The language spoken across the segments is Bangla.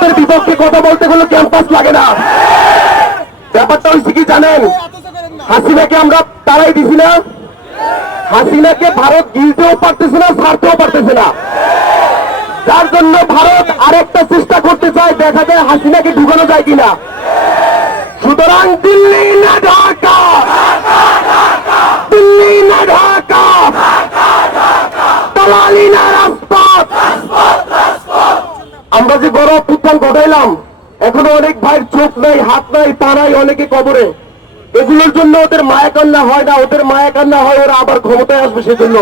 ভারতের বিপক্ষে কথা বলতে কোনো ক্যাম্পাস লাগে না। ব্যাপারটা হচ্ছে কি জানেন? হাসিনাকে আমরা তারাই দিছি না। হাসিনাকে ভারত গিলতেও পারতেছে না, ছাড়তেও পারতেছে না। যার জন্য ভারত আরেকটা চেষ্টা করতে চায়, দেখা যায় হাসিনাকে ঢুকানো যায় কিনা। সুতরাং দিল্লি না ঢাকা। দিল্লি না ঢাকা। দালালি না রাজপথ। আমরা যে বড় অভ্যুত্থান ঘটাইলাম এখনও অনেক ভাইয়ের চোখ নাই, হাত নাই, পা নাই, অনেকে কবরে। এগুলোর জন্য ওদের মায়া কান্না হয় না, ওদের মায়া কান্না হয়, ওরা আবার ক্ষমতায় আসবে সেজন্য।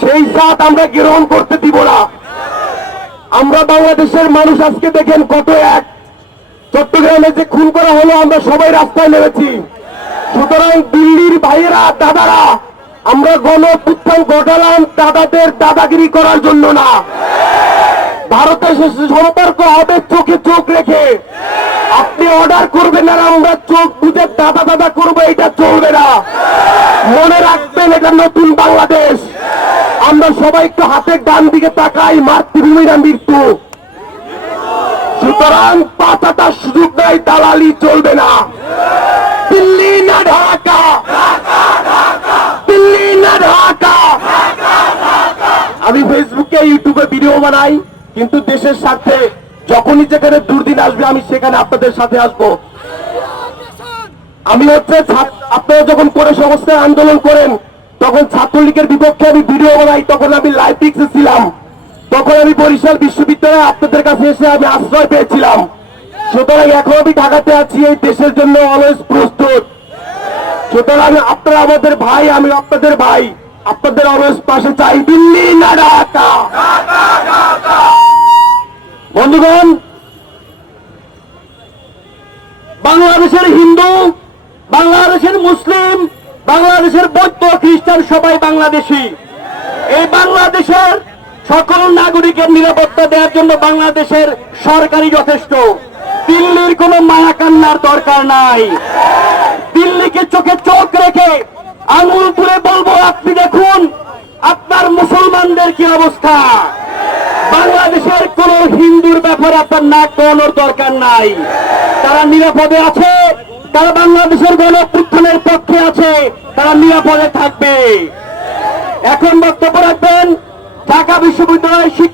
সেই সাথ আমরা গ্রহণ করতে দিব না। আমরা বাংলাদেশের মানুষ আজকে দেখেন কত এক। চট্টগ্রামে যে খুন করা হলো, আমরা সবাই রাস্তায় নেমেছি। সুতরাং দিল্লির ভাইয়েরা, দাদারা, আমরা গণ উত্থান ঘটালাম দাদাদের দাদাগিরি করার জন্য না। ভারতের সম্পর্ক হবে চোখে চোখ রেখে। আপনি অর্ডার করবেন আর আমরা চোখ বুঝে দাদা দাদা করব, এটা চলবে না। মনে রাখবেন এটা নতুন বাংলাদেশ। আমরা সবাই একটু হাতের ডান দিকে তাকাই মাতৃভূমির মৃত্যু। সুতরাং পাতাটা সুযোগ দেয় দালালি চলবে না। দিল্লি না ঢাকা। দিল্লি না ঢাকা। আমি ফেসবুকে ইউটিউবে ভিডিও বানাই। কিন্তু দেশের স্বার্থে যখনই যেখানে দুর্দিন আসবে, আমি সেখানে আপনাদের সাথে আসব। আমি হচ্ছে আপনারা যখন করে সংস্থায় আন্দোলন করেন, তখন ছাত্রলীগের বিপক্ষে আমি ভিডিও বানাই, তখন আমি লাইভ পিক্সে ছিলাম। তখন আমি বরিশাল বিশ্ববিদ্যালয়ে আপনাদের কাছে এসে আমি আশ্রয় পেয়েছিলাম। সুতরাং এখন আমি ঢাকাতে আছি, এই দেশের জন্য অলওয়েজ প্রস্তুত। সুতরাং আপনারা আমাদের ভাই, আমি আপনাদের ভাই। আপনাদের অলওয়েজ পাশে চাই। দিল্লি না ঢাকা। বন্ধুগণ, বাংলাদেশের হিন্দু, বাংলাদেশের মুসলিম, বাংলাদেশের বৌদ্ধ খ্রিস্টান সবাই বাংলাদেশি। এই বাংলাদেশের সকল নাগরিকের নিরাপত্তা দেওয়ার জন্য বাংলাদেশের সরকারই যথেষ্ট। দিল্লির কোনো মায়া কান্নার দরকার নাই। দিল্লিকে চোখে চোখ রেখে আঙুল তুলে বলব, আপনি দেখুন, আপনার মুসলমানদের কি অবস্থা? বাংলাদেশের কোন হিন্দুর ব্যাপারে আপনার নাক গলানোর দরকার নাই। তারা নিরাপদে আছে, তারা বাংলাদেশের গণপুত্থানের পক্ষে আছে, তারা নিরাপদে থাকবে। এখন বক্তব্য রাখবেন ঢাকা বিশ্ববিদ্যালয় শিক্ষা